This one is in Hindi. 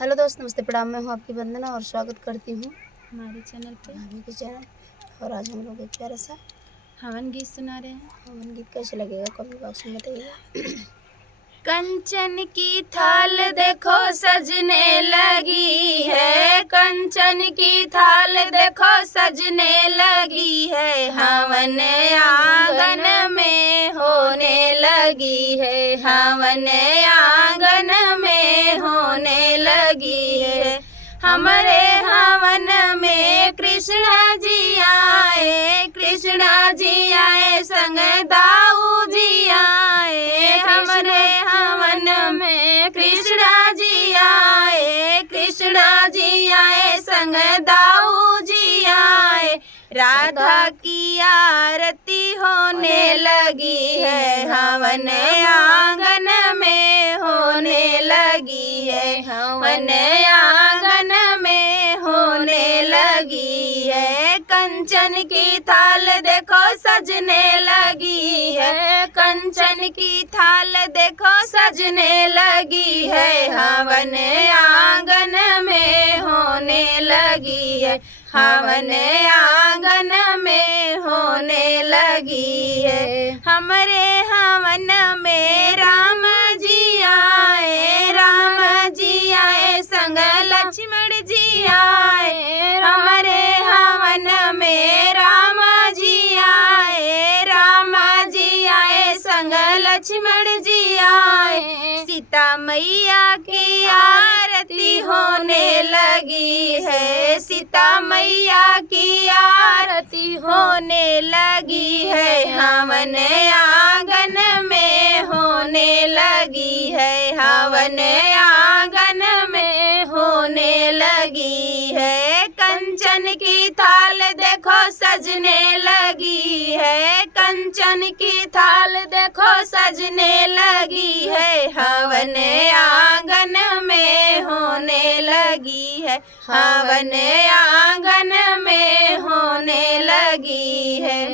हेलो दोस्त, नमस्ते, प्रणाम। मैं हूँ आपकी वंदना और स्वागत करती हूँ हमारे चैनल पे भाभी के चैनल। और आज हम लोग एक प्यारा सा हवन गीत सुना रहे हैं। हवन गीत कैसे लगेगा कमेंट बॉक्स में बताइएगा। कंचन की थाल देखो सजने लगी है, कंचन की थाल देखो सजने लगी है, हवन आंगन में होने लगी है, हवन आंगन में होने लगी है। हमारे हवन में कृष्ण जी आए, कृष्ण जी आए संग दाऊ जी आए। हमारे हवन में कृष्ण जी आए, कृष्ण जी आए संग दाऊ जी आए। राधा की आरती होने लगी है, हवन आंगन में होने लगी है, हवन आंगन में होने लगी है। कंचन की थाल देखो सजने लगी है, कंचन की थाल देखो सजने लगी है, हवन आंगन में होने लगी है, हवन आंगन में होने लगी है। हमारे हवन में राम जी आए, राम जी आए संग लक्ष्मण जी आए। हमारे हवन में राम जी आए, राम जी आए संग लक्ष्मण जी आए। सीता मैया की आरती होने लगी है, सीता मैया की आरती होने लगी है, हवन आंगन में होने लगी है, हवन आंगन में होने लगी है। कंचन की थाल देखो सजने लगी है, कंचन की थाल देखो सजने लगी है, हवन आंगन में होने लगी है, हवन आंगन में होने लगी है।